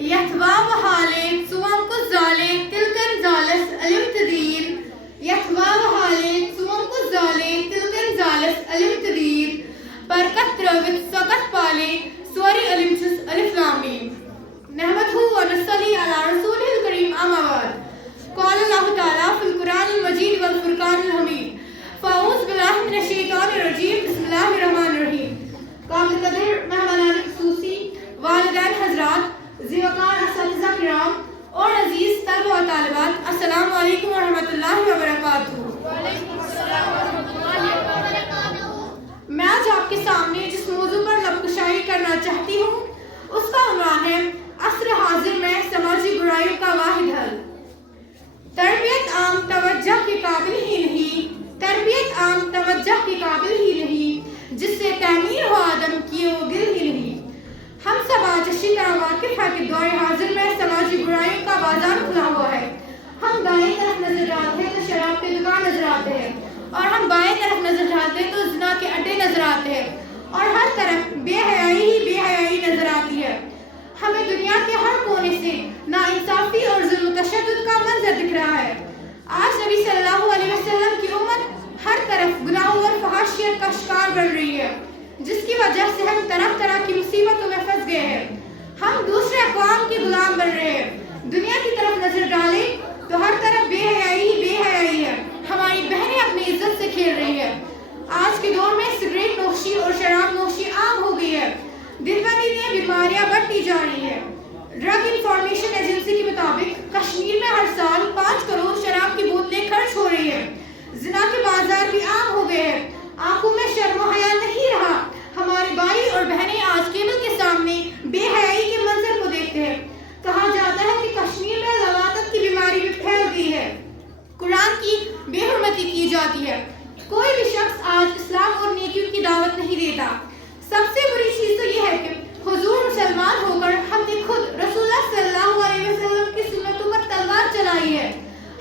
يثواب حالك سوام كزالك تلكن زالس ألم تدير يثواب حالك سوام كزالك تلكن زالس ألم تدير بركت تروت سقط بالي سوري ألم تس ألف لامين نحمده ونصلي على رسوله الكريم أما بعد قال الله تعالى في القرآن المجيد والفرقان الحميد فأعوذ بالله من الشيطان الرجيم بسم الله الرحمن الرحيم قابل قدر مہمان خصوصی والدین حضرات ذیوقار اساتذہ کرام اور عزیز طلبہ و طالبات السلام علیکم ورحمۃ اللہ وبرکاتہ۔ وعلیکم السلام ورحمۃ اللہ وبرکاتہ۔ میں آج آپ کے سامنے جس موضوع پر لب کشائی کرنا چاہتی ہوں اس کا عنوان ہے عصر حاضر میں سماجی برائیوں کا واحد حل۔ تربیت عام توجہ کے قابل ہی نہیں، تربیت عام توجہ کے قابل ہی نہیں، جس سے تعمیر ہو آدم کی وہ دل ہی نہیں۔ ہم سب آج اچھی طرح واقف ہے کہ دور حاضر میں سماجی برائیوں کا بازار کھلا ہوا ہے۔ ہم دائیں طرف نظر ڈالتے ہیں تو شراب کی دکان نظر آتے ہیں، اور ہم بائیں طرف نظر ڈالتے ہیں تو زنا کے اڈے نظر آتے ہیں، اور ہر طرف بے حیائی ہی بے حیائی نظر آتی ہے۔ ہمیں دنیا کے ہر کونے سے ناانصافی اور ظلم و تشدد کا منظر دکھ رہا ہے۔ آج نبی صلی اللہ علیہ وسلم کی امت ہر طرف گناہوں اور فحاشیت کا شکار بن رہی ہے، جس کی وجہ سے ہم طرح طرح کی مصیبتوں میں پھنس گئے ہیں۔ ہم دوسرے اقوام کے غلام بن رہے ہیں۔ دنیا کی طرف نظر ڈالیں تو ہر طرف بے حیائی ہی بے حیائی ہے۔ ہماری بہنیں اپنی عزت سے کھیل رہی ہیں۔ آج کے دور میں سگریٹ نوشی اور شراب نوشی عام ہو گئی ہے۔ دن بہ دن یہ بیماریاں بڑھتی جا رہی ہیں۔ ڈرگ انفارمیشن ایجنسی کے مطابق کشمیر میں ہر سال 5 کروڑ شراب کی بوتلیں خرچ ہو رہی ہیں۔ زنا کے بازار بھی عام ہو گئے ہیں۔ آنکھوں میں شرم و حیا نہیں رہا۔ ہمارے بھائی اور بہنیں آج کیبل کے سامنے بے حیائی کے منظر کو دیکھتے ہیں۔ کہا جاتا ہے کہ کشمیر میں لواطت کی بیماری بھی پھیل گئی ہے۔ قرآن کی بے حرمتی کی جاتی ہے۔ کوئی بھی شخص آج اسلام اور نیکیوں کی دعوت نہیں دیتا۔ سب سے بری چیز تو یہ ہے کہ حضور مسلمان ہو کر ہم نے خود رسول اللہ صلی اللہ علیہ وسلم کی سنتوں پر تلوار چلائی ہے۔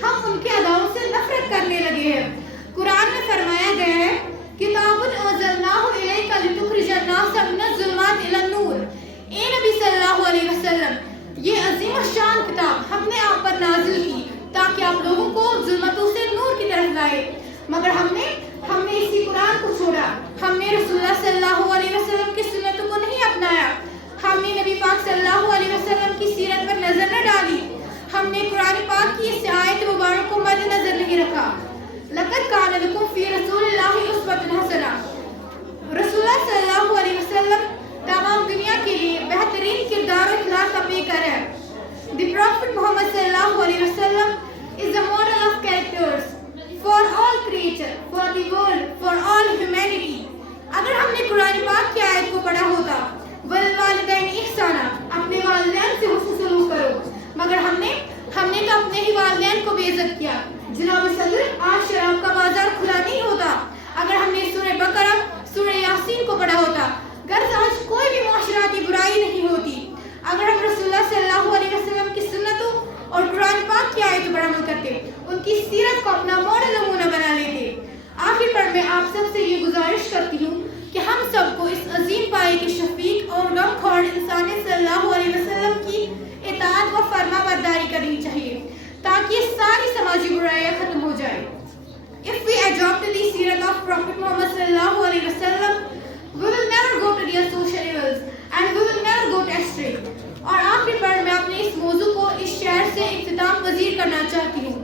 ہم ان کے اداؤں سے نفرت کرنے لگے ہیں۔ قرآن میں فرمایا گیا ہے کتاب انزلناہ الیک لتخرج الناس من الظلمات الی النور۔ اے نبی صلی اللہ علیہ وسلم، یہ عظیم الشان کتاب ہم نے آپ پر نازل کی تاکہ آپ لوگوں کو ظلمتوں سے نور کی طرف لائے، مگر ہم نے اسی قرآن کو چھوڑا۔ ہم نے رسول اللہ صلی اللہ علیہ وسلم کی سنتوں کو نہیں اپنایا۔ ہم نے نبی پاک صلی اللہ علیہ وسلم کی سیرت پر نظر نہ ڈالی۔ ہم نے قرآن پاک کی اس آیت مبارک کو مد نظر نہیں رکھا۔ لقد کان لکم فی رسول اللہ اسوۃ حسنہ۔ رسول اللہ صلی اللہ علیہ وسلم تمام دنیا کے لیے بہترین کردار و اخلاق کا پیکر ہے۔ دی پروفٹ محمد صلی اللہ علیہ وسلم is a model of characters for all creature, for the world, for all humanity۔ اگر ہم نے قرآن پاک کی آیت کو پڑھا ہوتا والوالدین احسانا، اپنے والدین سے حسن سلوک کرو، مگر ہم نے تو اپنے ہی والدین کو بے عزت کیا۔ جناب صدر، آج شراب کا بازار کھلا نہیں ہوتا۔ اگر ہم نے سورہ بقرہ، سورہ یاسین کو پڑھا ہوتا، غرض آج کوئی بھی معاشراتی برائی نہیں ہوتی۔ اگر ہم رسول اللہ صلی اللہ علیہ وسلم کی سنتوں اور قرآن پاک کی آیتوں پر عمل کرتے، ان کی سیرت کو اپنا ماڈل نمونہ بنا لیتے۔ آخر پر میں آپ سب سے یہ گزارش کرتی ہوں کہ ہم سب کو اس عظیم پائے کے شفیق اور غمخوار انسان صلی اللہ علیہ وسلم کی اطاعت و فرما برداری کرنی چاہیے تاکہ یہ ساری سماجی برائیاں ختم ہو جائے۔ If we adopt the seerah of Prophet Muhammad sallallahu alaihi wasallam, we will never go to their social evils and we will never go astray۔ اور آخر پر میں اپنے اس موضوع کو اس شعر سے اختتام پذیر کرنا چاہتی ہوں۔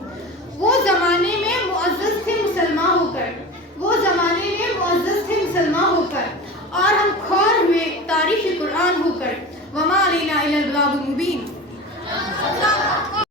وہ زمانے میں معزز تھے مسلمان ہو کر، وہ زمانے میں معزز تھے مسلمان ہو کر، اور ہم خوار ہوئے تاریخ قرآن ہو کر۔ وما علینا الا البلاغ المبین۔